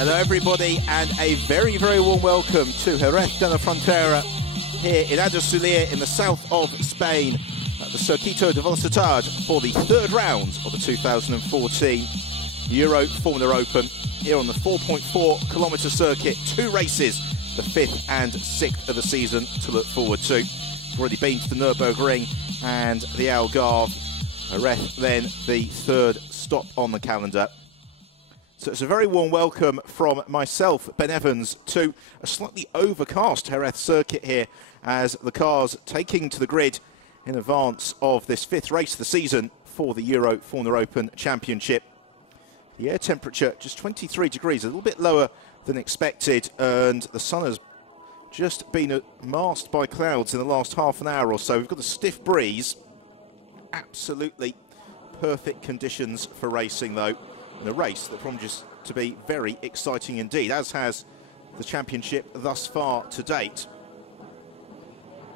Hello everybody, and a very, very warm welcome to Jerez de la Frontera here in Andalusia in the south of Spain at the Circuito de Velocidad for the third round of the 2014 EuroFormula Open here on the 4.4 kilometre circuit. Two races, the 5th and 6th of the season to look forward to. We've already been to the Nürburgring and the Algarve. Jerez then the third stop on the calendar. So it's a very warm welcome from myself, Ben Evans, to a slightly overcast Jerez circuit here as the cars taking to the grid in advance of this 5th race of the season for the EuroFormula Open Championship. The air temperature just 23 degrees, a little bit lower than expected, and the sun has just been masked by clouds in the last half an hour or so. We've got a stiff breeze, absolutely perfect conditions for racing though. In a race that promises to be very exciting indeed, as has the championship thus far to date.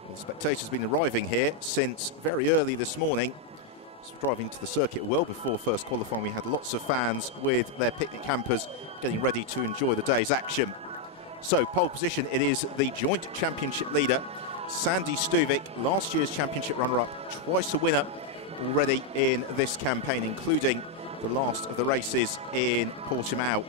Well, the spectators have been arriving here since very early this morning. Driving to the circuit well before first qualifying, we had lots of fans with their picnic hampers getting ready to enjoy the day's action. So, pole position, it is the joint championship leader, Sandy Stuvik, last year's championship runner-up, twice a winner already in this campaign, including the last of the races in Portimao.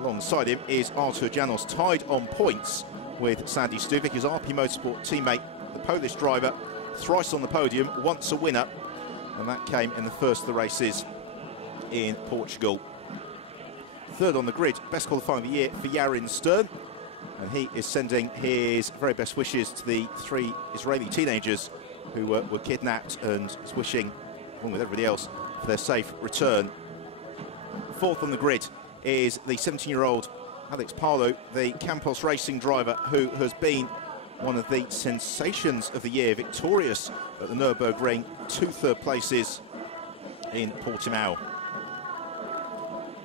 Alongside him is Artur Janos, tied on points with Sandy Stuvik, his RP Motorsport teammate, the Polish driver, thrice on the podium, once a winner, and that came in the first of the races in Portugal. Third on the grid, best qualifying of the year for Yarin Stern, and he is sending his very best wishes to the 3 Israeli teenagers who were kidnapped, and is wishing, along with everybody else, for their safe return. Fourth on the grid is the 17-year-old Alex Palou, the Campos Racing driver who has been one of the sensations of the year, victorious at the Nürburgring, 2 third places in Portimao.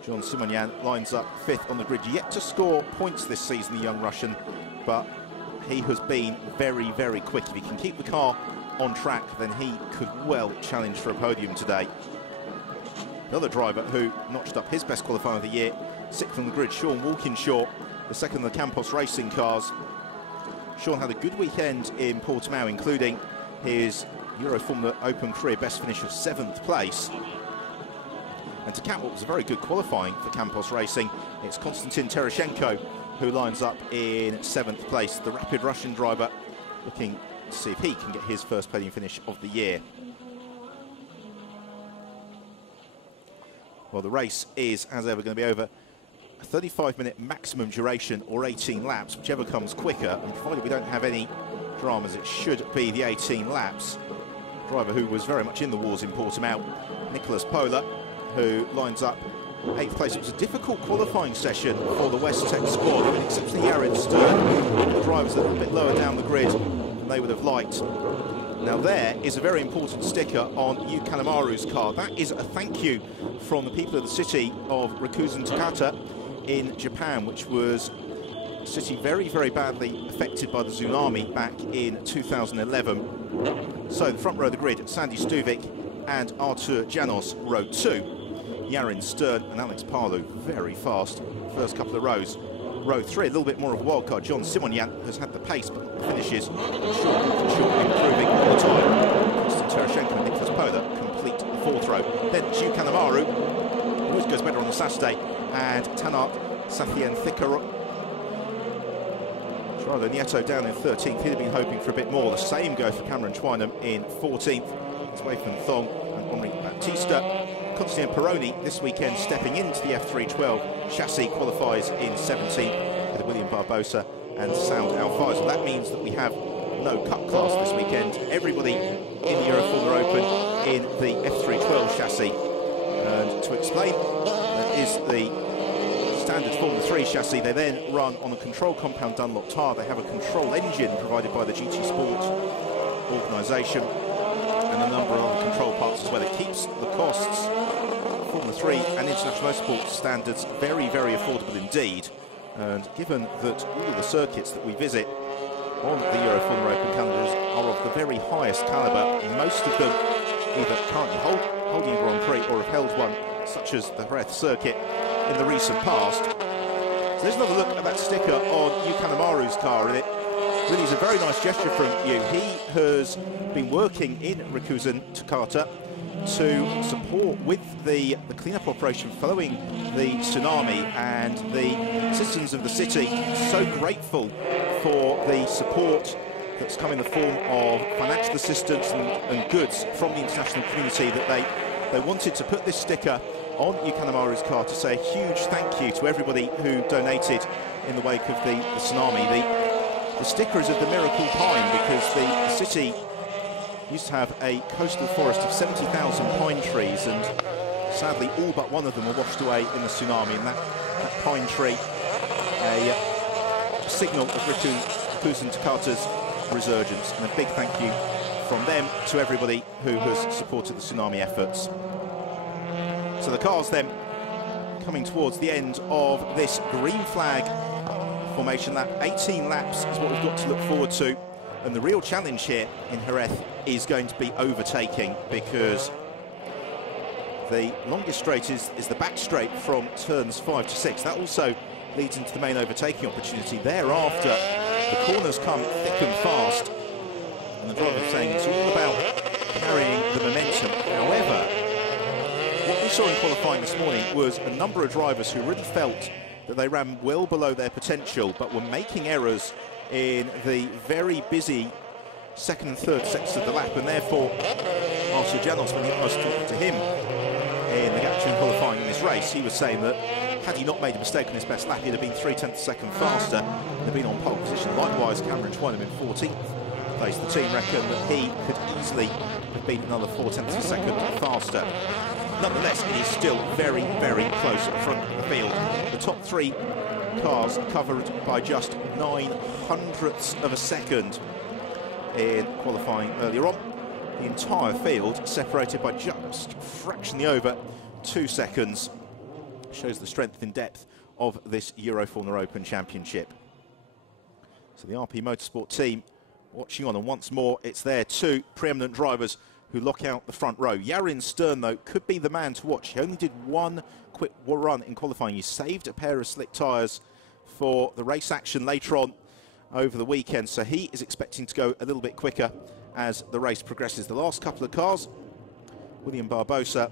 John Simonian lines up 5th on the grid, yet to score points this season, the young Russian, but he has been very, very quick. If he can keep the car on track, then he could well challenge for a podium today. Another driver who notched up his best qualifying of the year, 6th on the grid, Sean Walkinshaw, the second of the Campos Racing cars. Sean had a good weekend in Portimao, including his EuroFormula Open career best finish of 7th place. And to cap what was a very good qualifying for Campos Racing, it's Konstantin Tereshchenko who lines up in 7th place, the rapid Russian driver, looking to see if he can get his first podium finish of the year. Well, the race is, as ever, going to be over a 35-minute maximum duration, or 18 laps, whichever comes quicker, and provided we don't have any dramas, it should be the 18 laps. Driver who was very much in the wars in Portimao, Nicholas Pola, who lines up 8th place. It was a difficult qualifying session for the West Tech squad, except for the Yarin Stern. The drivers a little bit lower down the grid than they would have liked. Now there is a very important sticker on Yu Kanemaru's car. That is a thank you from the people of the city of Rikuzen Takata in Japan, which was a city very, very badly affected by the tsunami back in 2011. So the front row of the grid, Sandy Stuvik and Artur Janos, row 2. Yarin Stern and Alex Palou very fast first couple of rows. Row 3, a little bit more of a wildcard. John Simonian has had the pace, but the finishes short, improving all the time. Konstantin Tereshchenko and Nicholas Pola complete the 4th row. Then Yu Kanemaru, who always goes better on the Saturday, and Tanak Sathien Thikar. Charlo Nieto down in 13th. He'd have been hoping for a bit more. The same go for Cameron Twynham in 14th. It's Weifeng Thong and Henri Baptista. Constantino Peroni this weekend stepping into the F312 chassis, qualifies in 17th with William Barbosa and Sound Alfaza. That means that we have no cup class this weekend. Everybody in the EuroFormula Open in the F312 chassis. And to explain, that is the standard Formula 3 chassis. They then run on a control compound Dunlop tyre. They have a control engine provided by the GT Sport organisation, and a number of other control parts as well. It keeps the costs Formula 3 and international motorsport standards very, very affordable indeed. And given that all of the circuits that we visit on the EuroFormula Open calendars are of the very highest calibre, most of them either currently holding a Grand Prix or have held one, such as the Jerez circuit, in the recent past. So there's another look at that sticker on Yukanemaru's car, and it really is a very nice gesture from you. He has been working in Rikuzen Takata to support with the cleanup operation following the tsunami, and the citizens of the city so grateful for the support that's come in the form of financial assistance and goods from the international community that they wanted to put this sticker on Yukanemaru's car to say a huge thank you to everybody who donated in the wake of the tsunami. The sticker is of the miracle pine because the city used to have a coastal forest of 70,000 pine trees, and sadly all but one of them were washed away in the tsunami, and that pine tree, a signal of Rikuzen Takata's resurgence, and a big thank you from them to everybody who has supported the tsunami efforts. So the cars then coming towards the end of this green flag formation lap. 18 laps is what we've got to look forward to, and the real challenge here in Jerez is going to be overtaking, because the longest straight is the back straight from turns 5 to 6. That also leads into the main overtaking opportunity. Thereafter, the corners come thick and fast, and the driver's saying it's all about carrying the momentum. However, what we saw in qualifying this morning was a number of drivers who really felt that they ran well below their potential, but were making errors in the very busy second and third sectors of the lap, and therefore Artur Janos, when I was talking to him in the gap between qualifying in this race, he was saying that had he not made a mistake on his best lap, he'd have been 0.3 seconds faster and have been on pole position. Likewise, Cameron Twynham in 14th place. The team reckon that he could easily have been another 0.4 seconds faster. Nonetheless, it is still very, very close at the front of the field. The top three cars covered by just 0.09 of a second in qualifying earlier on. The entire field separated by just fractionally over 2 seconds. Shows the strength and depth of this EuroFormula Open Championship. So the RP Motorsport team watching on, and once more it's their two preeminent drivers who lock out the front row. Yarin Stern, though, could be the man to watch. He only did one quick run in qualifying. He saved a pair of slick tyres for the race action later on over the weekend, so he is expecting to go a little bit quicker as the race progresses. The last couple of cars, William Barbosa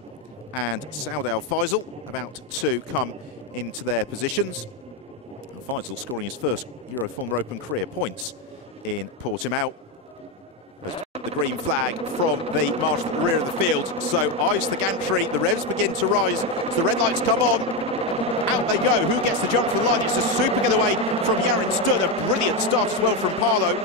and Saud Al Faisal, about to come into their positions. Faisal scoring his first EuroFormula Open career points in Portimao. The green flag from the marshal at the rear of the field, so eyes the gantry, the revs begin to rise as the red lights come on. Out they go. Who gets the jump from the line? It's a super getaway from Yarin Stern. A brilliant start as well from Paolo.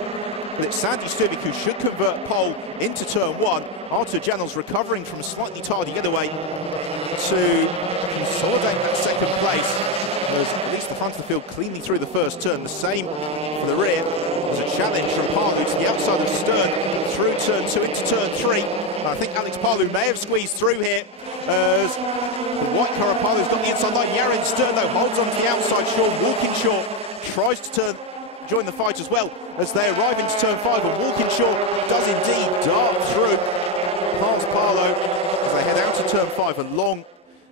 But it's Sandy Stuvik who should convert pole into turn 1. Artur Janos recovering from a slightly tardy getaway to consolidate that second place. As at least the front of the field cleanly through the first turn. The same for the rear. There's a challenge from Paolo to the outside of Stern through turn 2 into turn 3. I think Alex Paolo may have squeezed through here as the white car of Paolo's got the inside line. Yarin Stern, though, holds on to the outside. Sean Walkinshaw tries to join the fight as well as they arrive into turn 5, and Walkinshaw does indeed dart through past Paolo as they head out to turn 5 and long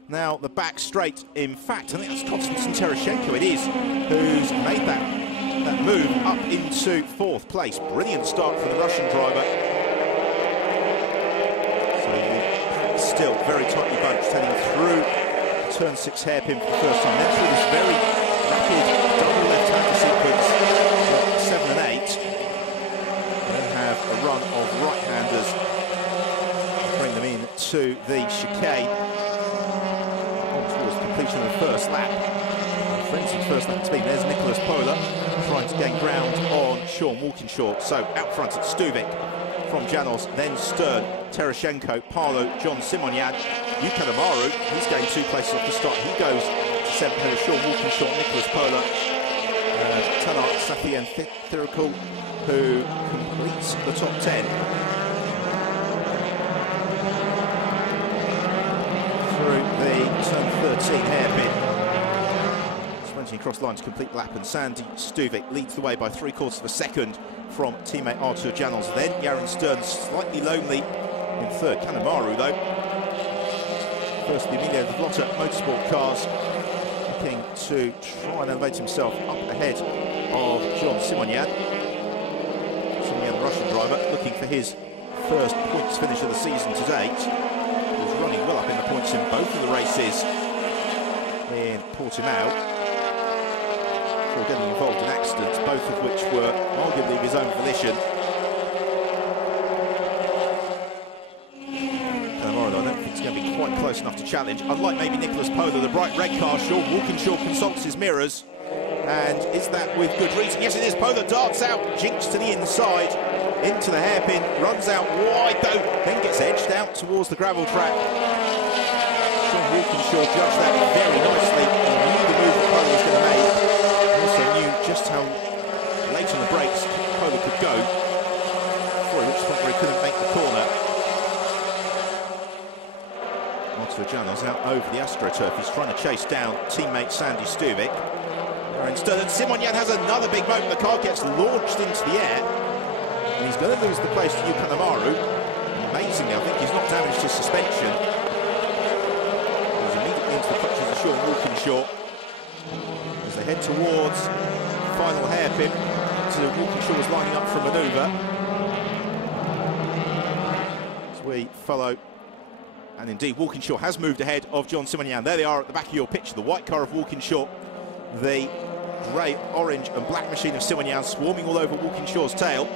now the back straight. In fact, I think that's Konstantin Tereshchenko, it is, who's made that move up into 4th place. Brilliant start for the Russian driver. Still very tightly bunched, heading through turn 6 hairpin for the first time. Then through this very rapid double left-hander sequence, 7 and 8. Then have a run of right-handers, bring them in to the chicane. On towards completion of the first lap. Frenzy's first lap to be. There's Nicholas Pola trying to gain ground on Sean Walkinshaw. So out front it's Stuvik from Janos, then Stern, Tereshchenko, Paolo, John Simonyan, Yukanemaru. He's gained 2 places off the start. He goes to 7th ahead of Sean Walkinshaw, Nicholas Pola, and Tanar Safian Thirikul, who completes the top 10. Through the turn 13 hairpin. Across the line to complete the lap, and Sandy Stuvik leads the way by 3/4 of a second from teammate Artur Janos. Then Yarin Stern slightly lonely in 3rd. Kanemaru, though. First, the Emilio Vlotta Motorsport cars looking to try and elevate himself up ahead of John Simonian. Simonian, the Russian driver, looking for his first points finish of the season to date. He was running well up in the points in both of the races in Portimao before getting involved in accidents, both of which were arguably of his own volition. I don't think it's going to be quite close enough to challenge. Unlike maybe Nicholas Pola, the bright red car, Sean Walkinshaw consults his mirrors. And is that with good reason? Yes, it is. Pola darts out, jinks to the inside, into the hairpin, runs out wide though, then gets edged out towards the gravel track. Sean Walkinshaw judged that very nicely. He knew the move that Pola was going to make. He also knew just how late on the brakes Pola could go, before he reached the point where he couldn't make the corner. Janos out over the AstroTurf. He's trying to chase down teammate Sandy Stuvik. And Simonian has another big moment. The car gets launched into the air. And he's going to lose the place to Yuka Namaru. Amazingly, I think he's not damaged his suspension. He's immediately into the clutches of Sean Walkinshaw as they head towards final hairpin. So Walkinshaw was lining up for a manoeuvre. As we follow. And indeed, Walkinshaw has moved ahead of John Simonian. There they are at the back of your picture, the white car of Walkinshaw, the grey, orange and black machine of Simonian swarming all over Walkinshaw's tail.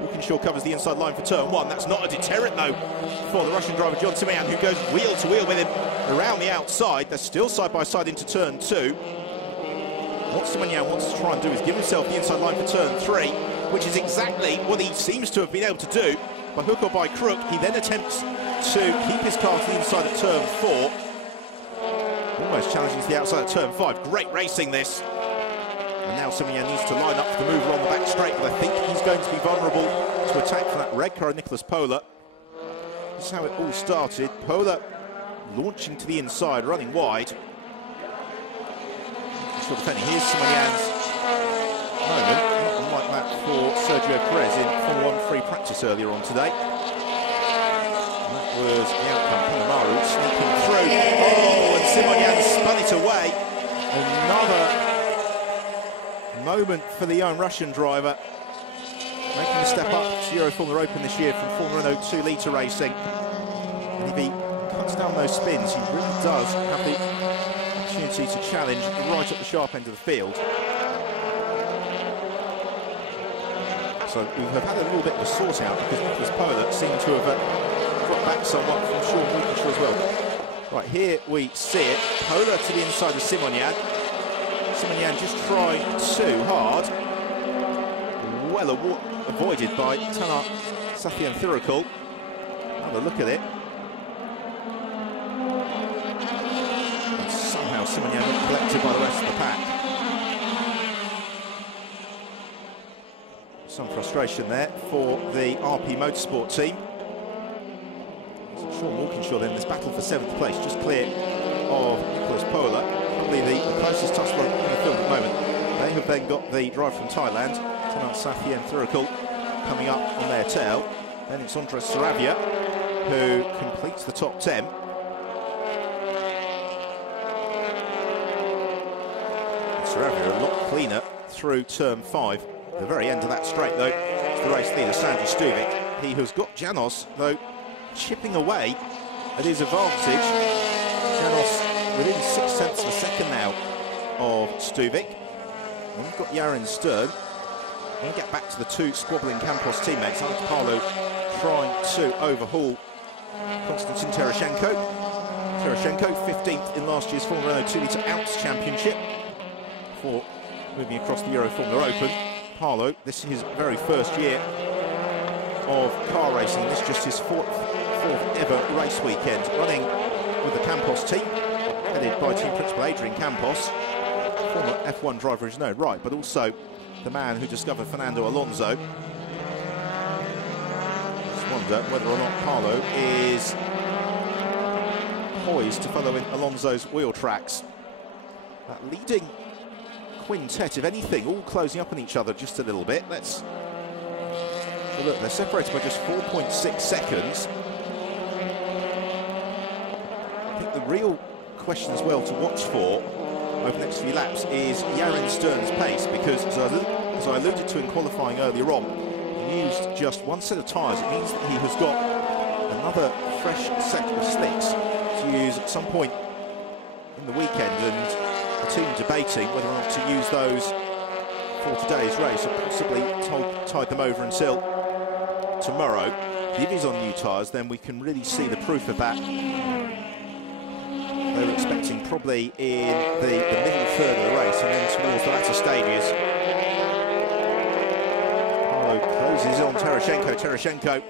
Walkinshaw covers the inside line for turn one. That's not a deterrent, though, for the Russian driver John Simonian, who goes wheel to wheel with him around the outside. They're still side by side into turn two. What Simonian wants to try and do is give himself the inside line for turn three, which is exactly what he seems to have been able to do. By hook or by crook, he then attempts to keep his car to the inside of turn four. Almost challenging to the outside of turn five. Great racing this. And now Simonian needs to line up for the move along the back straight, but I think he's going to be vulnerable to attack from that red car of Nicholas Pola. This is how it all started. Pola launching to the inside, running wide. Still defending. Here's Simonian's moment. Not unlike that for Sergio Perez in Formula 1 free practice earlier on today. That was the outcome. Kanemaru sneaking through. Oh, and Simonian spun it away. Another moment for the young Russian driver, making a step up to EuroFormula Open this year from Formula Renault 2-litre racing. And if he cuts down those spins, he really does have the opportunity to challenge right at the sharp end of the field. So we have had a little bit of a sort out because Nicholas Pola seemed to have dropped back somewhat from Sean Walkinshaw as well. Right, here we see it. Pola to the inside of Simonian. Simonian just trying too hard. Well avoided by Tanar Sathianthirikul. Have a look at it. And somehow Simonian not collected by the rest of the pack. Some frustration there for the RP Motorsport team. Sean Walkinshaw then in this battle for 7th place, just clear of Nicholas Pola. Probably the closest tussle in the field at the moment. They have then got the driver from Thailand, Tanar Sathianthirikul, coming up on their tail. Then it's Andres Saravia, who completes the top 10. Saravia a lot cleaner through turn 5. At the very end of that straight, though, it's the race leader, Sandy Stuvik. He has got Janos, though, chipping away at his advantage. Janos within 0.6 of a second now of Stuvik. And we've got Yarin Stern. We'll get back to the two squabbling Campos teammates. Alex Parlo trying to overhaul Konstantin Tereshchenko. Tereshchenko 15th in last year's Formula Renault 2-litre Alps Championship before moving across the EuroFormula Open. Parlo, this is his very first year of car racing. This is just his fourth ever race weekend, running with the Campos team, headed by team principal Adrian Campos, former F1 driver in his own right, but also the man who discovered Fernando Alonso. Just wonder whether or not Parlo is poised to follow in Alonso's wheel tracks. That leading quintet, if anything, all closing up on each other just a little bit. Let's look, they're separated by just 4.6 seconds. I think the real question as well to watch for over the next few laps is Jaren Stern's pace, because as I alluded to in qualifying earlier on, he used just one set of tyres. It means that he has got another fresh set of slicks to use at some point in the weekend, and the team debating whether or not to use those for today's race, or possibly tide them over until tomorrow. If he's on new tyres, then we can really see the proof of that. They were expecting probably in the middle third of the race, and then towards the latter stages. Paolo closes on Tereshenko. Tereshenko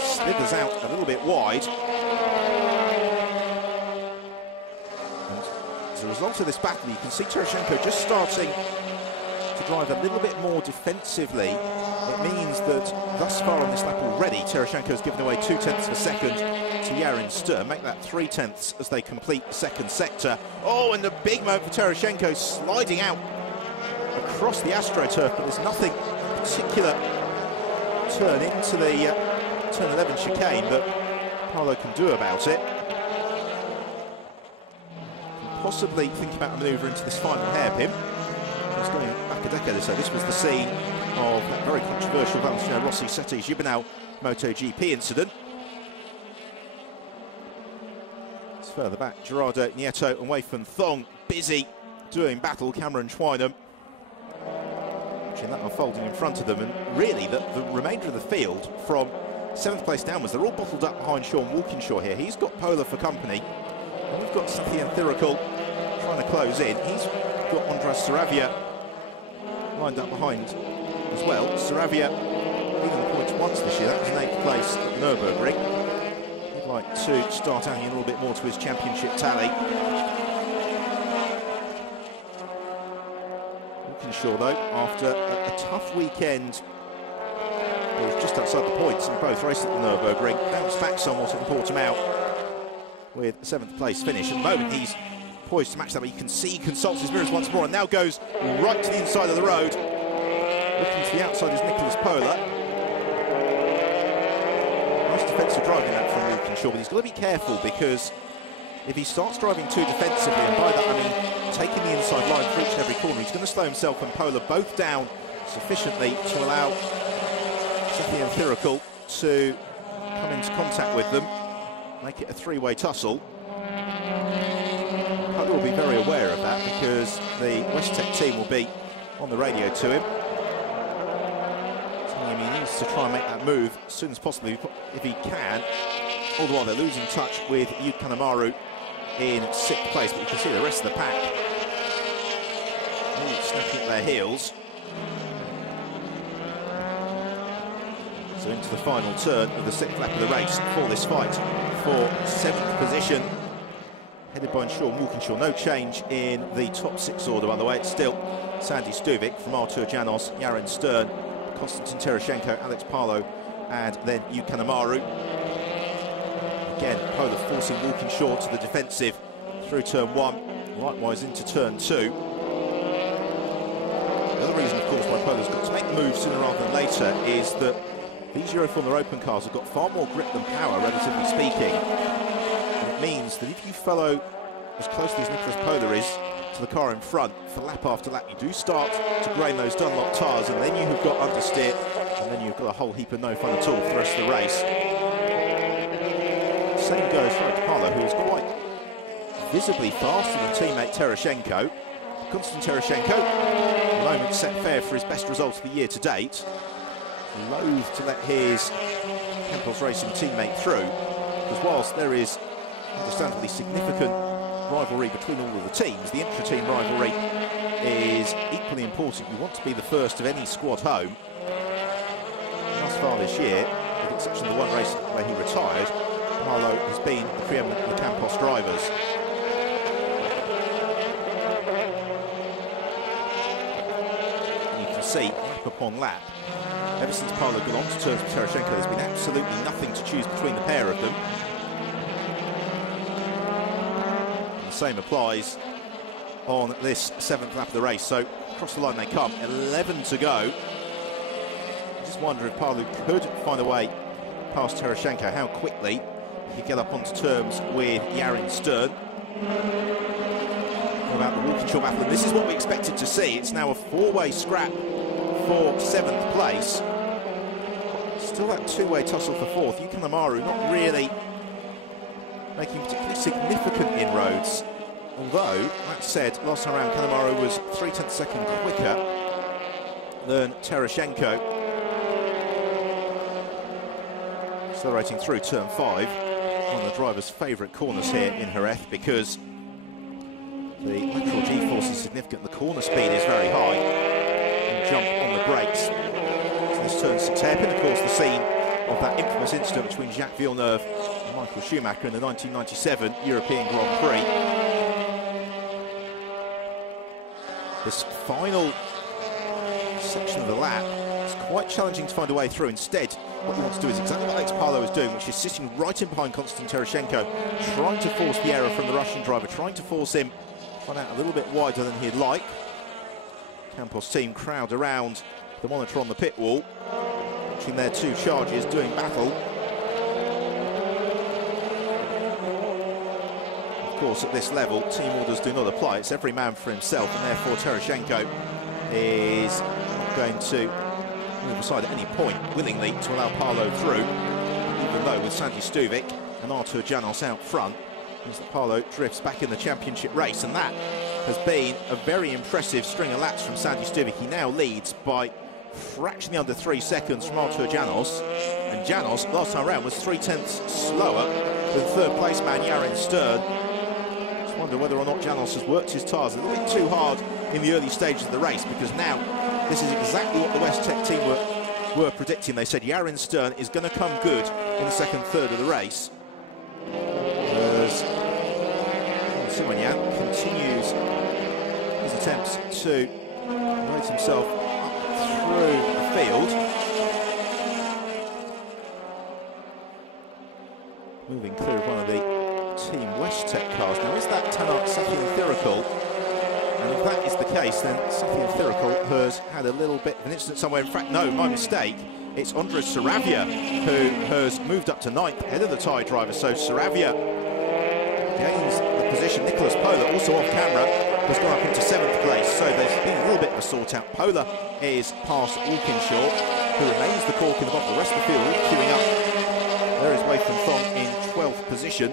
slithers out a little bit wide. And as a result of this battle, you can see Tereshenko just starting to drive a little bit more defensively. It means that thus far on this lap already, Tereshenko has given away 0.2 of a second to Jaren Stern, make that 0.3 as they complete the second sector. Oh, and a big moment for Tereshenko, sliding out across the AstroTurf, but there's nothing particular turn into the turn 11 chicane that Paolo can do about it. Can possibly think about a manoeuvre into this final hairpin. It's going back a decade or so. This was the scene of that very controversial Valentino Rossi Sette Gibernau MotoGP incident. It's further back, Gerardo Nieto and Wei Fun Thong busy doing battle. Cameron Twynham watching that unfolding in front of them, and really the remainder of the field from 7th place downwards, they're all bottled up behind Sean Walkinshaw here. He's got Pola for company, and we've got Safian Thirikul trying to close in. He's got Andras Saravia lined up behind as well. Saravia leading the points once this year. That was an 8th place at the Nürburgring. He'd like to start adding a little bit more to his championship tally. Walkinshaw, though, after a tough weekend, he was just outside the points in both races at the Nürburgring, bounced back somewhat at Portimao with a 7th place finish. At the moment, he's poised to match that, but you can see he consults his mirrors once more and now goes right to the inside of the road. Looking to the outside is Nicholas Pola. Nice defensive driving that from Walkinshaw, but he's got to be careful, because if he starts driving too defensively, and by that I mean taking the inside line for each and every corner, he's going to slow himself and Pola both down sufficiently to allow Safian Thirikul to come into contact with them, make it a three-way tussle. Pola will be very aware of that, because the Westtech team will be on the radio to him, telling him he needs to try and make that move as soon as possible if he can. All the while they're losing touch with Yuki Kanemaru in 6th place, but you can see the rest of the pack all snapping at their heels. So into the final turn of the 6th lap of the race for this fight for 7th position, headed by Sean Walkinshaw. No change in the top 6 order, by the way. It's still Sandy Stuvik from Artur Janos, Jaren Stern, Konstantin Tereshenko, Alex Palou, and then Yuki Kanemaru. Again, Pola forcing Walkinshaw to the defensive through turn 1, likewise into turn 2. The other reason, of course, why Pola's got to make the move sooner rather than later is that these EuroFormula Open cars have got far more grip than power, relatively speaking. And it means that if you follow as closely as Nicholas Pola is to the car in front for lap after lap, you do start to grain those Dunlop tyres, and then you have got understeer, and then you've got a whole heap of no fun at all for the rest of the race. Same goes for Alex Palou, who is quite visibly faster than teammate Tereshenko. Konstantin Tereshenko, at the moment set fair for his best result of the year to date. Loath to let his Campos Racing teammate through, because whilst there is understandably significant rivalry between all of the teams, the intra-team rivalry is equally important. You want to be the first of any squad home. And thus far this year, with the exception of the one race where he retired, Paolo has been the preeminent of the Campos drivers. And you can see, lap upon lap, ever since Paolo got on to terms with Tereshenko, there's been absolutely nothing to choose between the pair of them. And the same applies on this 7th lap of the race. So across the line they come, 11 to go. I just wonder if Paolo could find a way past Tereshenko, how quickly he could get up onto terms with Jaren Stern. What about the walking short battle, and this is what we expected to see. It's now a four-way scrap for 7th place. Still that two-way tussle for 4th. Yuki Kanemaru not really making particularly significant inroads. Although, that said, last time around Kanemaru was 0.3 seconds quicker than Tereshchenko. Accelerating through turn 5, one of the driver's favourite corners here in Jerez, because the lateral G-force is significant, the corner speed is very high, and jump on the brakes. So this turn 6 hairpin, of course, the scene of that infamous incident between Jacques Villeneuve and Michael Schumacher in the 1997 European Grand Prix. This final section of the lap is quite challenging to find a way through. Instead, what he wants to do is exactly what Alex Palou is doing, which is sitting right in behind Konstantin Tereshchenko, trying to force the error from the Russian driver, trying to force him to run out a little bit wider than he'd like. Campos team crowd around the monitor on the pit wall, watching their two charges doing battle. Of course, at this level, team orders do not apply. It's every man for himself, and therefore Tereshchenko is not going to move aside at any point willingly to allow Palou through, even though with Sandy Stuvik and Artur Janos out front, means that Palou drifts back in the championship race, and that has been a very impressive string of laps from Sandy Stuvik. He now leads by fractionally under 3 seconds from Artur Janos, and Janos last time around was 0.3 slower than third place man Yarin Stern. Just wonder whether or not Janos has worked his tyres a little bit too hard in the early stages of the race, because now this is exactly what the West Tech team were predicting. They said Yarin Stern is going to come good in the second third of the race. As Simonyan continues his attempts to raise himself up through the field. Moving clear of one of the Team West Tech cars. Now, is that Tanart Safian-Thirikul? And if that is the case, then Safian-Thirikul has had a little bit of an incident somewhere. In fact, no, my mistake. It's Andres Saravia who has moved up to 9th, ahead of the Thai driver. So Saravia gains the position. Nicholas Pola, also off camera, has gone up into 7th place. So there's been a little bit of a sort out. Pola is past Walkinshaw, who remains the cork in the bottom. The rest of the field all queuing up. There is Weifeng Thong in 12th position.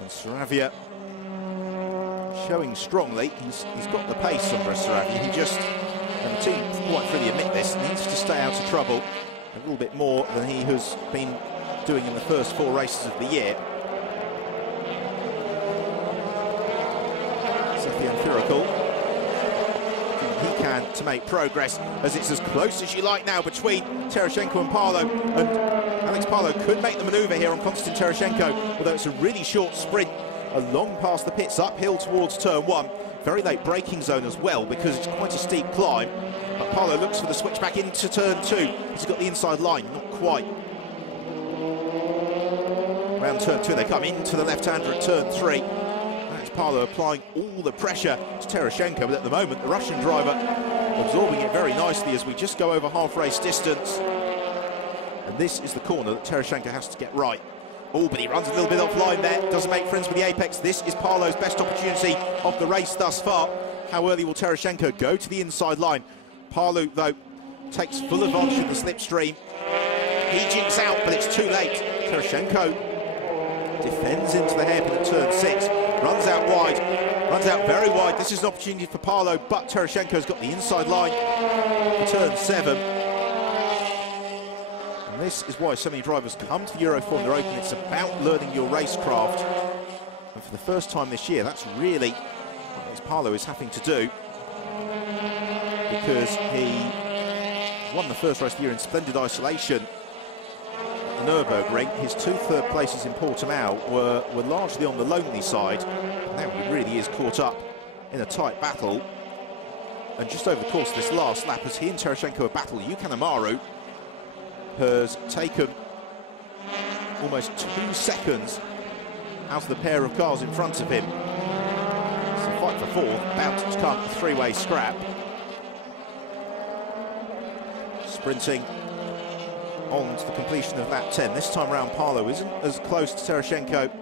And Saravia showing strongly. He's got the pace, Andres Saravia. He just, and the team quite freely admit this, needs to stay out of trouble a little bit more than he has been doing in the first 4 races of the year. Safian-Thirikul doing what he can to make progress, as it's as close as you like now between Tereshchenko and Palou, and Alex Palou could make the manoeuvre here on Konstantin Tereshchenko, although it's a really short sprint along past the pits, uphill towards turn 1. Very late braking zone as well, because it's quite a steep climb. But Palou looks for the switch back into turn 2. He's got the inside line, not quite. Round turn 2, they come into the left-hander at turn 3. That's Palou applying all the pressure to Tereshchenko, but at the moment the Russian driver absorbing it very nicely as we just go over half race distance. And this is the corner that Tereshchenko has to get right. Oh, but he runs a little bit offline there, doesn't make friends with the apex. This is Palou's best opportunity of the race thus far. How early will Tereshchenko go to the inside line? Palou, though, takes full advantage of the slipstream. He jinks out, but it's too late. Tereshchenko defends into the hairpin at turn 6, runs out wide, runs out very wide. This is an opportunity for Palou, but Tereshchenko's got the inside line for turn 7. And this is why so many drivers come to the EuroFormula Open. It's about learning your racecraft. And for the first time this year, that's really what Palou is having to do, because he won the first race of the year in splendid isolation at the Nürburgring. His 2 third places in Portimao were largely on the lonely side. Now he really is caught up in a tight battle. And just over the course of this last lap, as he and Tereshchenko have battled, Yuki Kanemaru has taken almost 2 seconds out of the pair of cars in front of him. It's a fight for 4th, about to come a 3-way scrap. Sprinting on to the completion of lap 10. This time around, Palou isn't as close to Tereshchenko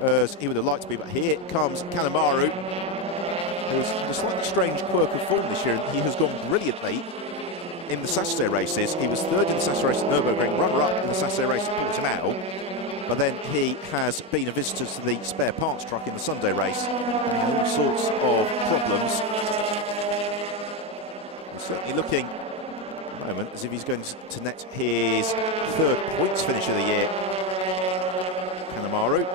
as he would have liked to be, but here comes Kanemaru, who's in a slightly strange quirk of form this year. He has gone brilliantly in the Saturday races. He was third in the Saturday race at Nürburgring, runner-up in the Saturday race at Portimao, but then he has been a visitor to the spare parts truck in the Sunday race, having all sorts of problems. He's certainly looking at the moment as if he's going to net his third points finish of the year. Kanemaru.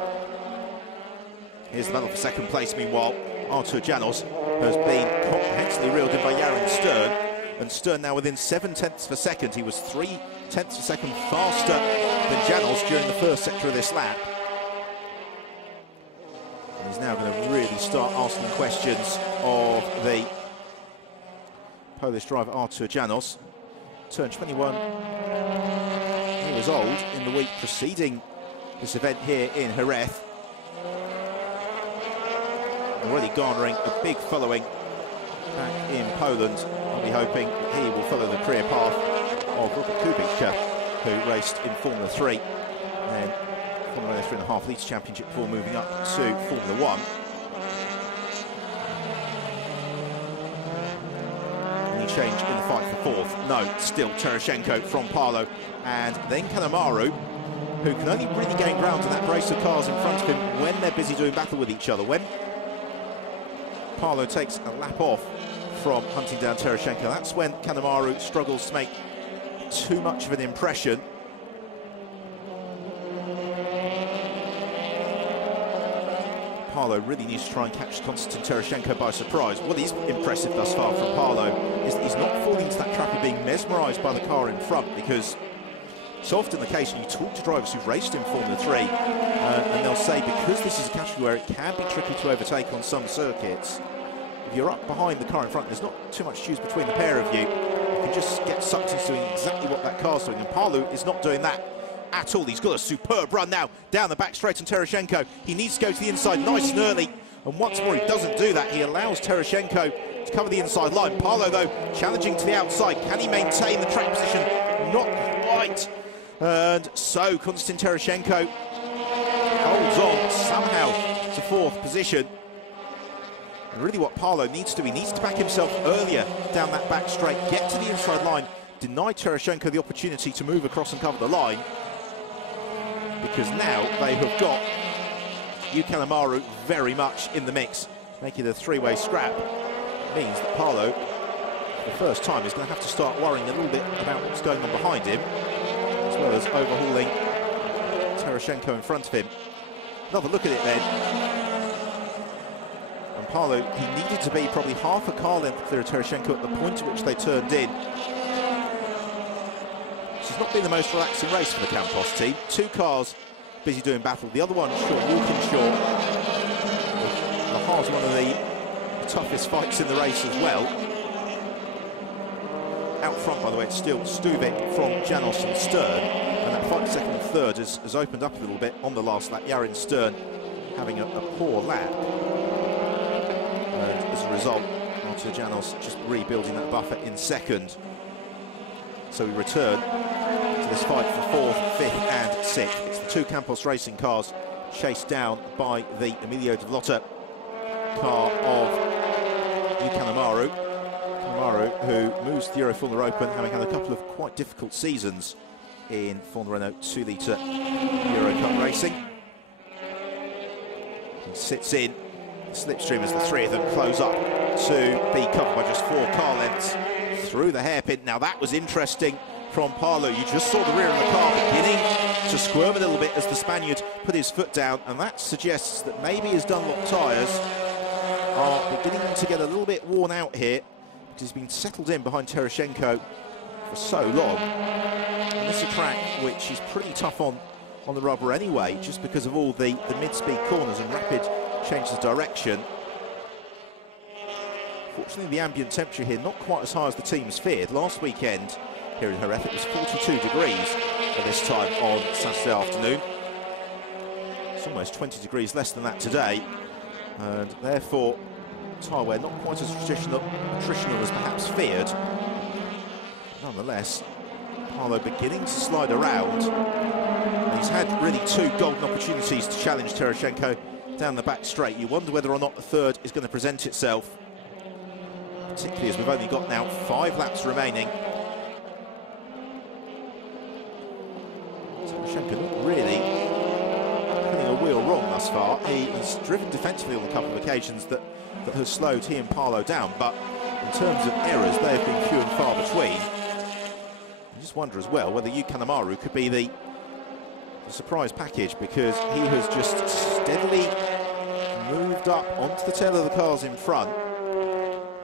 Here's the battle for second place. Meanwhile, Artur Janos has been comprehensively reeled in by Yaron Stern, and Stern now within 7/10 of a second. He was 3/10 of a second faster than Janos during the first sector of this lap. And he's now going to really start asking questions of the Polish driver Artur Janos. Turned 21 years old in the week preceding this event here in Jerez. Already garnering a big following back in Poland. I'll be hoping that he will follow the career path of Robert Kubica, who raced in Formula 3 and Formula 3.5 Litre Championship before moving up to Formula 1. Any change in the fight for fourth? No, still Tereshenko from Paolo, and then Kanemaru, who can only really gain ground in that brace of cars in front of him when they're busy doing battle with each other. When Paolo takes a lap off from hunting down Tereshenko, that's when Kanemaru struggles to make too much of an impression. Paolo really needs to try and catch Konstantin Tereshenko by surprise. What is impressive thus far from Paolo is that he's not falling into that trap of being mesmerised by the car in front, because it's often the case when you talk to drivers who've raced in Formula 3, and they'll say, because this is a category where it can be tricky to overtake on some circuits, if you're up behind the car in front, there's not too much choose between the pair of you. You can just get sucked into doing exactly what that car's doing, and Paolo is not doing that at all. He's got a superb run now down the back straight on Tereshenko. He needs to go to the inside nice and early, and once more he doesn't do that. He allows Tereshenko to cover the inside line. Paolo, though, challenging to the outside. Can he maintain the track position? Not quite. And so Konstantin Tereshenko holds on somehow to fourth position. And really what Paolo needs to do, he needs to back himself earlier down that back straight, get to the inside line, deny Tereshenko the opportunity to move across and cover the line, because now they have got Kanemaru very much in the mix, making it a three-way scrap. It means that Paolo, for the first time, is going to have to start worrying a little bit about what's going on behind him, as well as overhauling Tereshenko in front of him. Another look at it then. And Paolo, he needed to be probably half a car length clear of Tereshenko at the point at which they turned in. This has not been the most relaxing race for the Campos team. Two cars busy doing battle. The other one short, walking short. The heart, one of the toughest fights in the race as well. Out front, by the way, it's still Stuvik from Janos and Stern, and that fight second and third has opened up a little bit on the last lap. Yaron Stern having a poor lap, and as a result, Artur Janos just rebuilding that buffer in second. So we return to this fight for fourth, fifth and sixth. It's the two Campos Racing cars chased down by the Emilio de Vlotta car of Kanemaru. Kanemaru, who moves to the EuroFormula Open, having had a couple of quite difficult seasons in Formula Renault 2-litre Euro Cup racing. He sits in the slipstream as the three of them close up to be covered by just 4 car lengths through the hairpin. Now that was interesting from Paolo. You just saw the rear of the car beginning to squirm a little bit as the Spaniard put his foot down, and that suggests that maybe his Dunlop tyres are beginning to get a little bit worn out here, because he's been settled in behind Tereshenko for so long. And this is a track which is pretty tough on the rubber anyway, just because of all the mid-speed corners and rapid changes of direction. Fortunately, the ambient temperature here not quite as high as the teams feared. Last weekend here in Jerez it was 42 degrees at this time on Saturday afternoon. It's almost 20 degrees less than that today, and therefore tyre wear not quite as attritional as perhaps feared. Nonetheless, Paolo beginning to slide around. And He's had really two golden opportunities to challenge Tereshenko down the back straight. You wonder whether or not the third is going to present itself, particularly as we've only got now 5 laps remaining. Tereshenko not really putting a wheel wrong thus far. He has driven defensively on a couple of occasions that has slowed he and Paolo down, but in terms of errors, they have been few and far between. I just wonder as well whether Kanemaru could be the surprise package, because he has just steadily moved up onto the tail of the cars in front.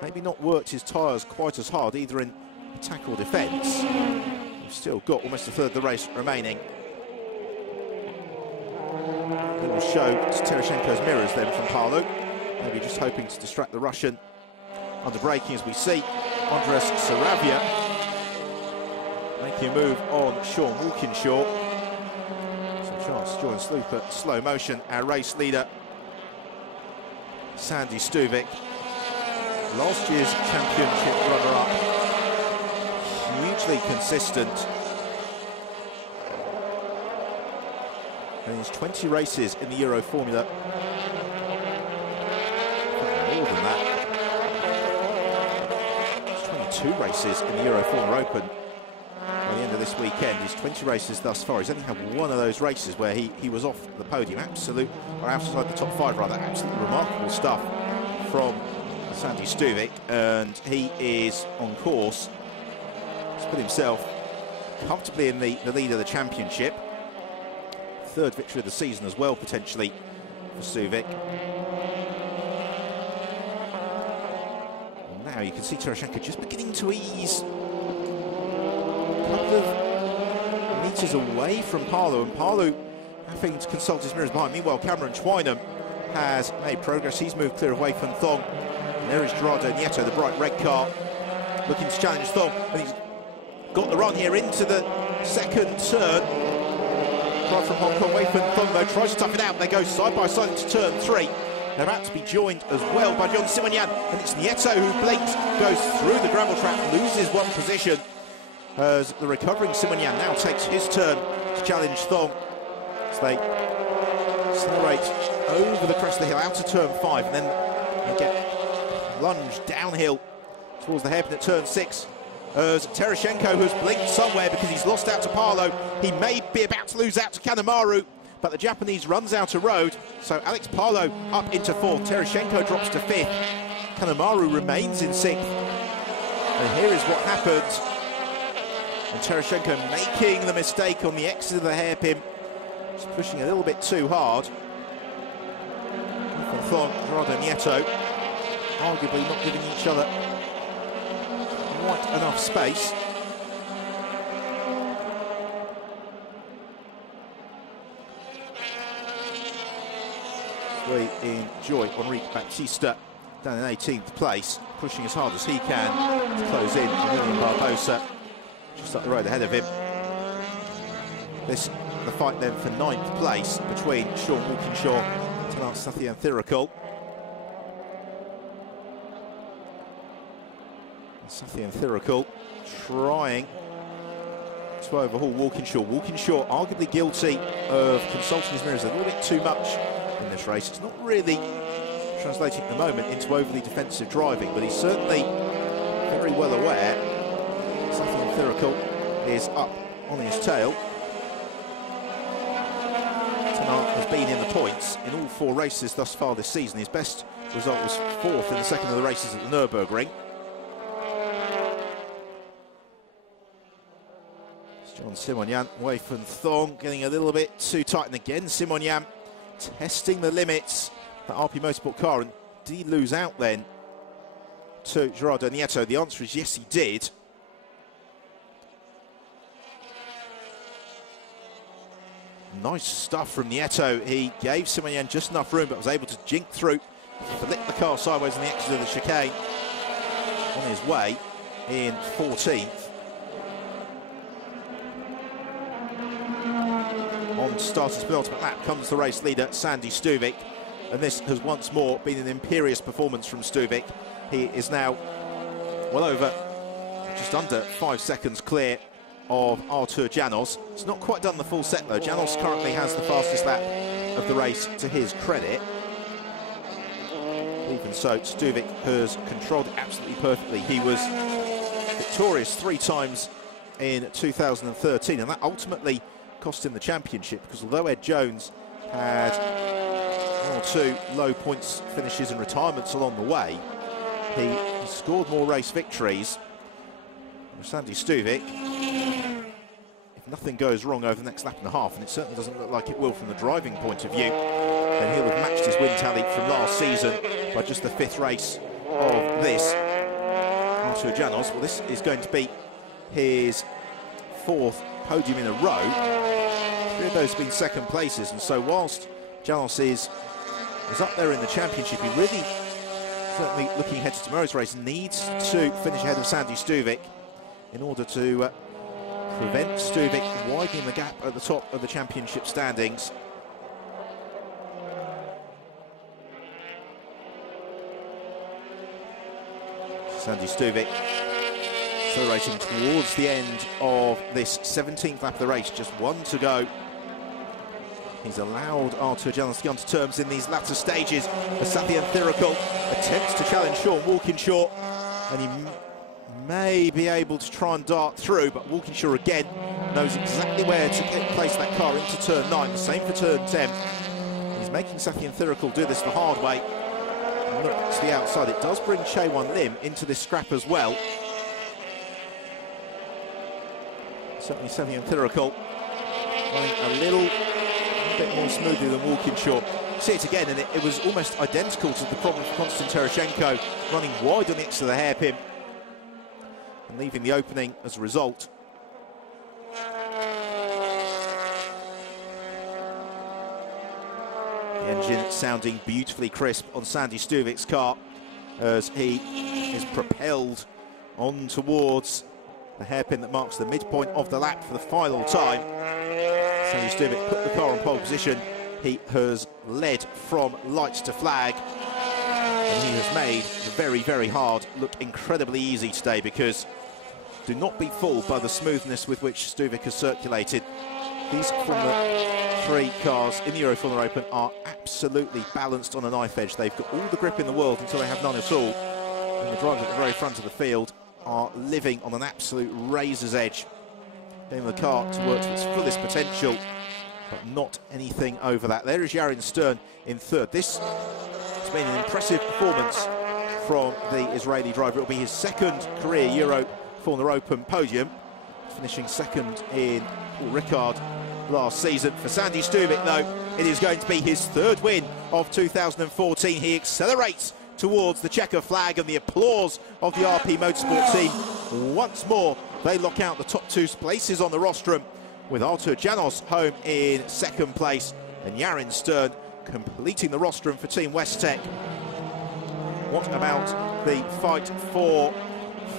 Maybe not worked his tyres quite as hard, either in attack or defence. We've still got almost a third of the race remaining. It will show Tereshenko's mirrors then from Paolo. Maybe just hoping to distract the Russian. Under braking, as we see, Andres Saravia making a move on Sean Walkinshaw. Some chance to join Sloop at slow motion. Our race leader, Sandy Stuvik, last year's championship runner-up, hugely consistent. And he's 20 races in the EuroFormula. More than that. 22 races in the EuroFormula Open by the end of this weekend. He's 20 races thus far. He's only had one of those races where he was off the podium. Outside the top 5 rather. Absolutely remarkable stuff from Sandy Stuvik, and he is on course to put himself comfortably in the lead of the championship. Third victory of the season as well, potentially, for Stuvik. Now you can see Tereshenko just beginning to ease a couple of metres away from Paolo, and Paolo having to consult his mirrors behind. Meanwhile, Cameron Twynham has made progress. He's moved clear of Wei Fun Thong. And there is Gerardo Nieto, the bright red car, looking to challenge Thong. And he's got the run here into the second turn. Right from Hong Kong, Wei Fun Thong though tries to tough it out. They go side by side into turn 3. They're about to be joined as well by John Simonyan, and it's Nieto who blinks, goes through the gravel trap, loses one position as the recovering Simonyan now takes his turn to challenge Thong. So they accelerate over the crest of the hill out to turn 5, and then they get lunged downhill towards the hairpin at turn 6. As Tereshenko has blinked somewhere because he's lost out to Paolo. He may be about to lose out to Kanemaru, but the Japanese runs out of road. So Alex Paolo up into 4th. Tereshenko drops to 5th. Kanemaru remains in 6th. And here is what happened. And Tereshenko making the mistake on the exit of the hairpin. Just pushing a little bit too hard. From Thong, Gerardo Nieto, arguably not giving each other quite enough space. We enjoy Enrique Batista down in 18th place, pushing as hard as he can to close in. Emilian Barbosa just up the road ahead of him. The fight then for 9th place between Sean Walkinshaw and Tanart Sathianthirikul. Sathianthirikul trying to overhaul Walkinshaw. Walkinshaw arguably guilty of consulting his mirrors a little bit too much in this race. It's not really translating at the moment into overly defensive driving, but he's certainly very well aware Sathianthirikul is up on his tail. Tanart has been in the points in all 4 races thus far this season. His best result was 4th in the second of the races at the Nürburgring. John Simonyan, Wei Fun Thong getting a little bit too tight, and again Simonyan testing the limits for RP Motorsport car. And did he lose out then to Gerardo Nieto? The answer is yes, he did. Nice stuff from Nieto. He gave Simonyan just enough room, but was able to jink through, flick the car sideways on the exit of the chicane. On his way in 14th. On starter's penultimate lap comes the race leader, Sandy Stuvik, and this has once more been an imperious performance from Stuvik. He is now well over, just under 5 seconds clear of Artur Janos. It's not quite done the full set though. Janos currently has the fastest lap of the race to his credit. Even so, Stuvik has controlled it absolutely perfectly. He was victorious 3 times in 2013, and that ultimately cost him the championship, because although Ed Jones had 1 or 2 low points finishes and retirements along the way, he scored more race victories. Sandy Stuvik, if nothing goes wrong over the next lap and a half, and it certainly doesn't look like it will from the driving point of view, then he'll have matched his win tally from last season by just the 5th race of this. Artur Janos, well, this is going to be his 4th podium in a row. 3 of those have been second places, and so whilst Janos is up there in the championship, he really, certainly looking ahead to tomorrow's race, needs to finish ahead of Sandy Stuvik in order to prevent Stuvik widening the gap at the top of the championship standings. Sandy Stuvik accelerating towards the end of this 17th lap of the race, just 1 to go. He's allowed Artur Janos to get onto terms in these latter stages as Sathian Thirikul attempts to challenge Sean Walkinshaw, and he may be able to try and dart through, but Walkinshaw again knows exactly where to place that car into turn 9, the same for turn 10. He's making Sathian Thirikul do this the hard way. Look to the outside, it does bring Chaewon Lim into this scrap as well. Certainly Sathian Thirikul running a little bit more smoothly than Walkinshaw. See it again, and it was almost identical to the problem for Konstantin Tereshchenko, running wide on the exit of the hairpin and leaving the opening as a result. The engine sounding beautifully crisp on Sandy Stuvik's car as he is propelled on towards the hairpin that marks the midpoint of the lap for the final time. Sandy Stuvik put the car on pole position. He has led from lights to flag, and he has made the very, very hard look incredibly easy today, because do not be fooled by the smoothness with which Stuvik has circulated. These Formula 3 cars in the EuroFormula Open are absolutely balanced on a knife edge. They've got all the grip in the world until they have none at all, and the drivers at the very front of the field are living on an absolute razor's edge, getting the car to work to its fullest potential, but not anything over that. There is Yarin Stern in 3rd. This has been an impressive performance from the Israeli driver. It'll be his 2nd career EuroFormula Open podium, finishing 2nd in Paul Ricard last season. For Sandy Stuvik, though, it is going to be his 3rd win of 2014. He accelerates towards the checker flag and the applause of the RP Motorsport team. Once more, they lock out the top 2 places on the rostrum, with Artur Janos home in 2nd place and Yarin Stern completing the rostrum for Team Westtech. What about the fight for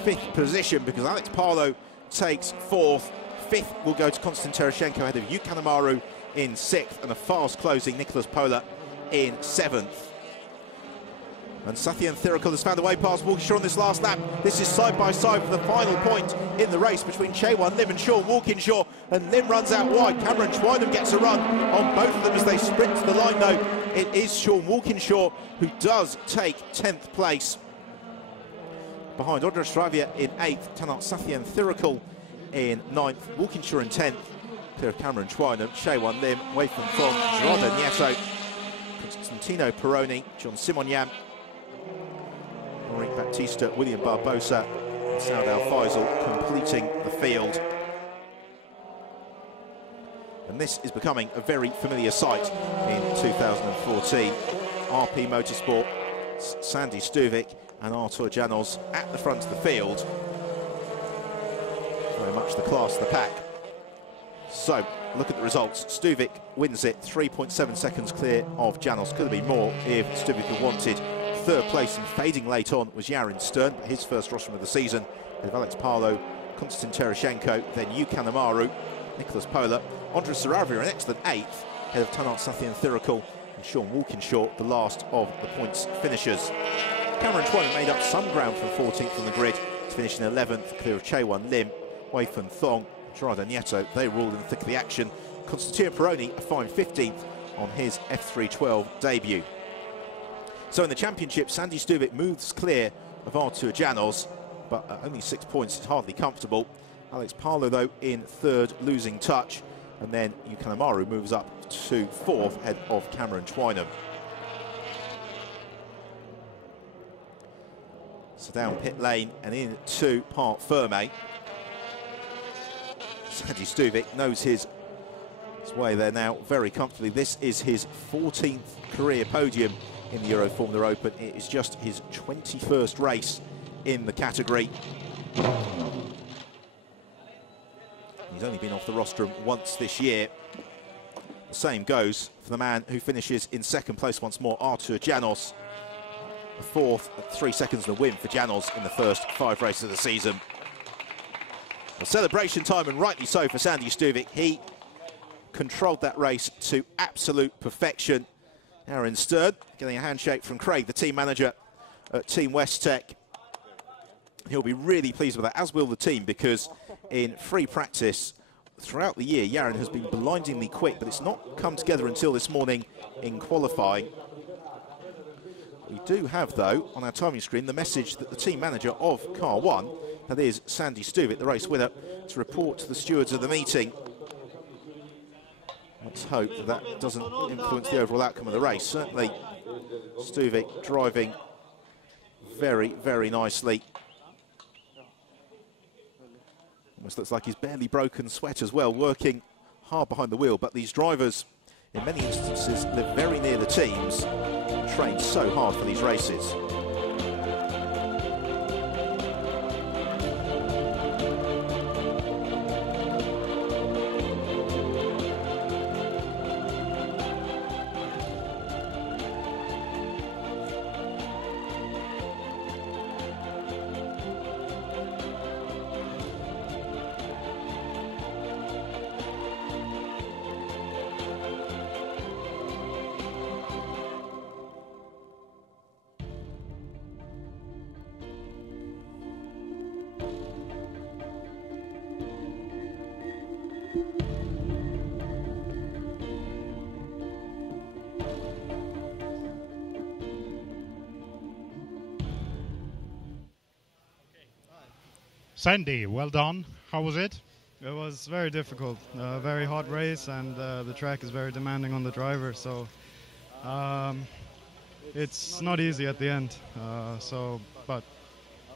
5th position? Because Alex Parlow takes 4th. 5th will go to Konstantin Tereshchenko ahead of Yukan Amaru in 6th, and a fast closing Nicholas Pola in 7th. And Sathian Thirikul has found a way past Walkinshaw on this last lap. This is side by side for the final point in the race between Chaewon Lim and Sean Walkinshaw, and Lim runs out wide. Cameron Twynham gets a run on both of them as they sprint to the line, though. It is Sean Walkinshaw who does take 10th place. Behind Andres Ravia in 8th, Tanat Sathian Thirikul in 9th, Walkinshaw in 10th, clear of Cameron Twynham, Chaewon Lim, Weifeng Fong, Gerardo Nieto, Constantino Peroni, John Simonian, Henrique Baptista, William Barbosa, and Saud Al Faisal completing the field. And this is becoming a very familiar sight in 2014. RP Motorsport, Sandy Stuvik and Artur Janos at the front of the field. Very much the class of the pack. So, look at the results. Stuvik wins it, 3.7 seconds clear of Janos. Could have been more if Stuvik had wanted. 3rd place and fading late on was Yarin Stern, his first rostrum of the season, with Alex Parlow, Konstantin Tereshchenko, then Yukan Amaru, Nicholas Pola. Andres Saravia in excellent 8th, ahead of Tanat Sathian Thirikul and Sean Walkinshaw, the last of the points finishers. Cameron Twynham made up some ground from 14th on the grid to finish in 11th, clear of Chaewon Lim, Weifeng Thong, Gerardo Nieto, they were all in the thick of the action. Constantino Peroni, a fine 15th on his F312 debut. So in the championship, Sandy Stuvik moves clear of Artur Janos, but at only 6 points, it's hardly comfortable. Alex Parlo, though, in third, losing touch. And then Kanemaru moves up to fourth, ahead of Cameron Twynham. So down pit lane and into Parc Ferme. Sandy Stuvik knows his way there now very comfortably. This is his 14th career podium in the EuroFormula Open. It is just his 21st race in the category. He's only been off the rostrum once this year. The same goes for the man who finishes in second place once more, Artur Janos. A fourth at 3 seconds and a win for Janos in the first 5 races of the season. Well, celebration time, and rightly so for Sandy Stuvik. He controlled that race to absolute perfection. Aaron Stern getting a handshake from Craig, the team manager at Team Westtech. He'll be really pleased with that, as will the team, because in free practice throughout the year, Yaron has been blindingly quick, but it's not come together until this morning in qualifying. We do have, though, on our timing screen, the message that the team manager of Car 1, that is Sandy Stuvik, the race winner, to report to the stewards of the meeting. Let's hope that that doesn't influence the overall outcome of the race. Certainly, Stuvik driving very, very nicely. Almost looks like he's barely broken sweat as well, working hard behind the wheel. But these drivers, in many instances, live very near the teams, train so hard for these races. Sandy, well done. How was it? It was very difficult, very hot race, and the track is very demanding on the driver, so it's not easy at the end. But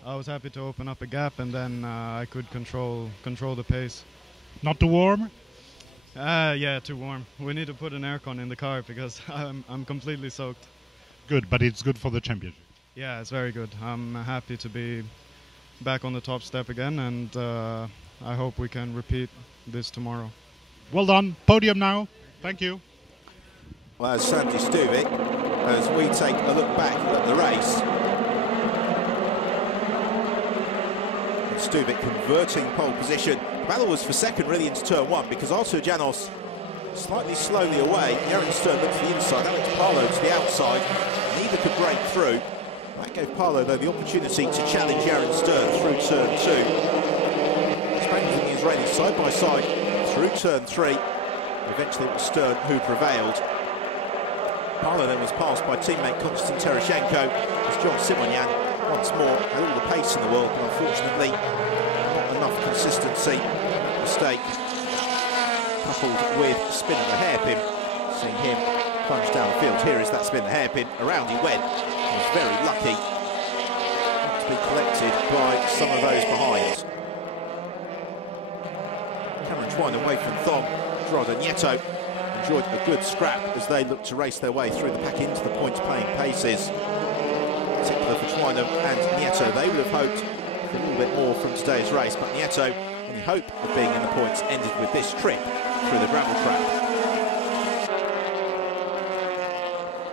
I was happy to open up a gap, and then I could control the pace. Not too warm? Yeah, too warm. We need to put an aircon in the car because I'm completely soaked. Good, but it's good for the championship. Yeah, it's very good. I'm happy to be back on the top step again, and I hope we can repeat this tomorrow. Well done. Podium now. Thank you. Well, as Sandy Stuvik, as we take a look back at the race, and Stuvik converting pole position. The battle was for second really into turn one, because Artur Janos slightly slowly away. Yaron Stern looked to the inside, Alex Parlo to the outside. Neither could break through. That gave Parlo, though, the opportunity to challenge Yaron Stern through turn two. Spaniards and the Israelis side by side through turn three. Eventually it was Stern who prevailed. Parlo then was passed by teammate Konstantin Tereshchenko as John Simonyan once more had all the pace in the world, but unfortunately not enough consistency. That mistake coupled with spin of the hairpin, seeing him plunge down the field. Here is that spin of the hairpin. Around he went. He was very lucky not to be collected by some of those behind. Cameron Twynham, Wei Fan Thong, Gerardo Nieto enjoyed a good scrap as they looked to race their way through the pack into the points-paying paces. Particularly for Twynham and Nieto, they would have hoped for a little bit more from today's race, but Nieto, any hope of being in the points ended with this trip through the gravel trap.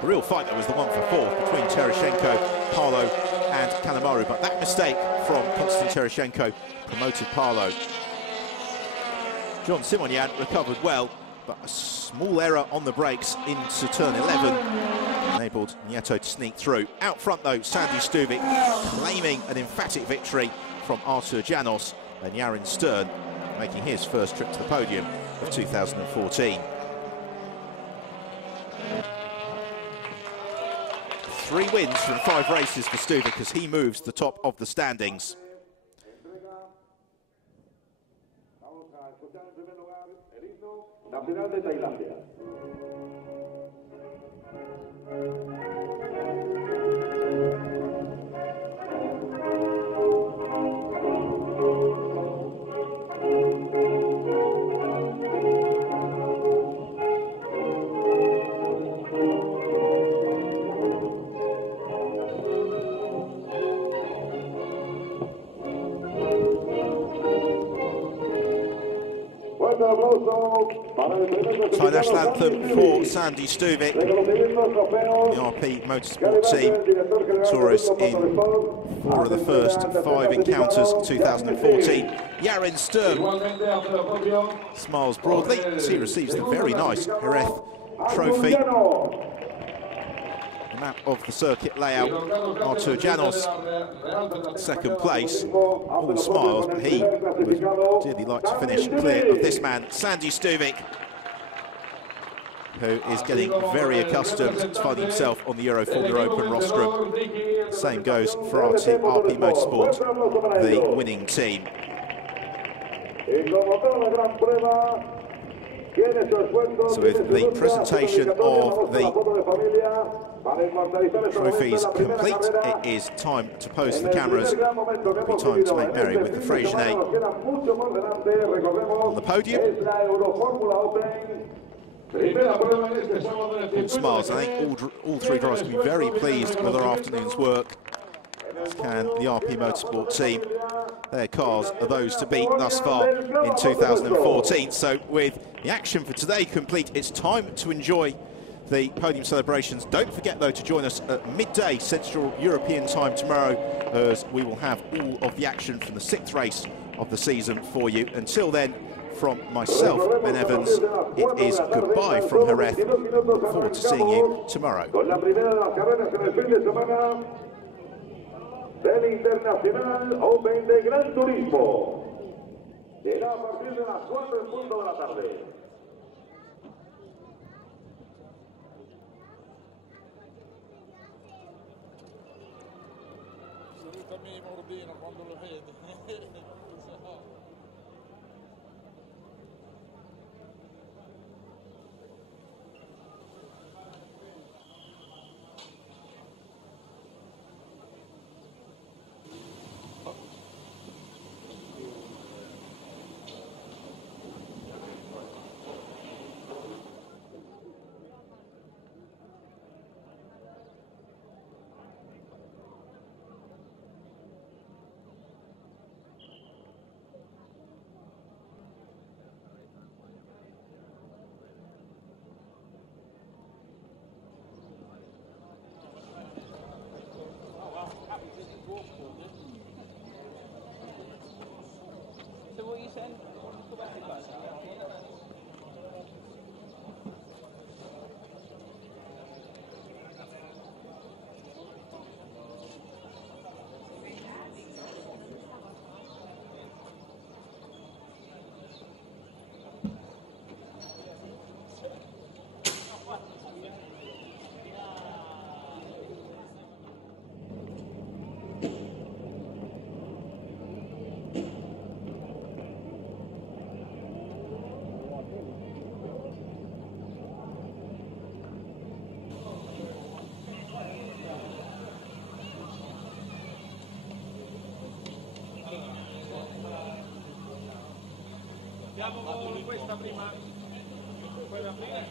The real fight, though, was the one for fourth between Tereshchenko, Parlo and Kanemaru, but that mistake from Konstantin Tereshchenko promoted Parlo. John Simonyan recovered well, but a small error on the brakes into turn 11 enabled Nieto to sneak through. Out front, though, Sandy Stuvik claiming an emphatic victory from Artur Janos, and Yaron Stern making his first trip to the podium of 2014. 3 wins from 5 races for Stuvik as he moves to the top of the standings. Nacional de Tailandia. Thai national anthem for Sandy Stuvik. The RP Motorsport team victorious in 4 of the first 5 encounters 2014. Yarin Sturm smiles broadly as he receives the very nice Jerez trophy. The map of the circuit layout. Artur Janos, second place. All smiles, but he would dearly like to finish clear of this man, Sandy Stuvik, who is getting very accustomed to finding himself on the EuroFormula Open rostrum. The same goes for RP Motorsport, the winning team. So with the presentation of the trophies complete, it is time to pose the cameras. It'll be time to make merry with the Freycinet on the podium. All smiles. I think all 3 drivers can be very pleased with their afternoon's work, as can the RP Motorsport team. Their cars are those to beat thus far in 2014. So with the action for today complete, it's time to enjoy the podium celebrations. Don't forget, though, to join us at midday Central European time tomorrow, as we will have all of the action from the 6th race of the season for you. Until then, from myself, Ben Evans, it is goodbye from Jerez. Look forward to seeing you tomorrow. Del Internacional Open de Gran Turismo. Será a partir de las 4 en punto de la tarde. Salutami Mordino quando lo vedi. So what are you saying? Go back to class. Abbiamo questa prima, quella prima.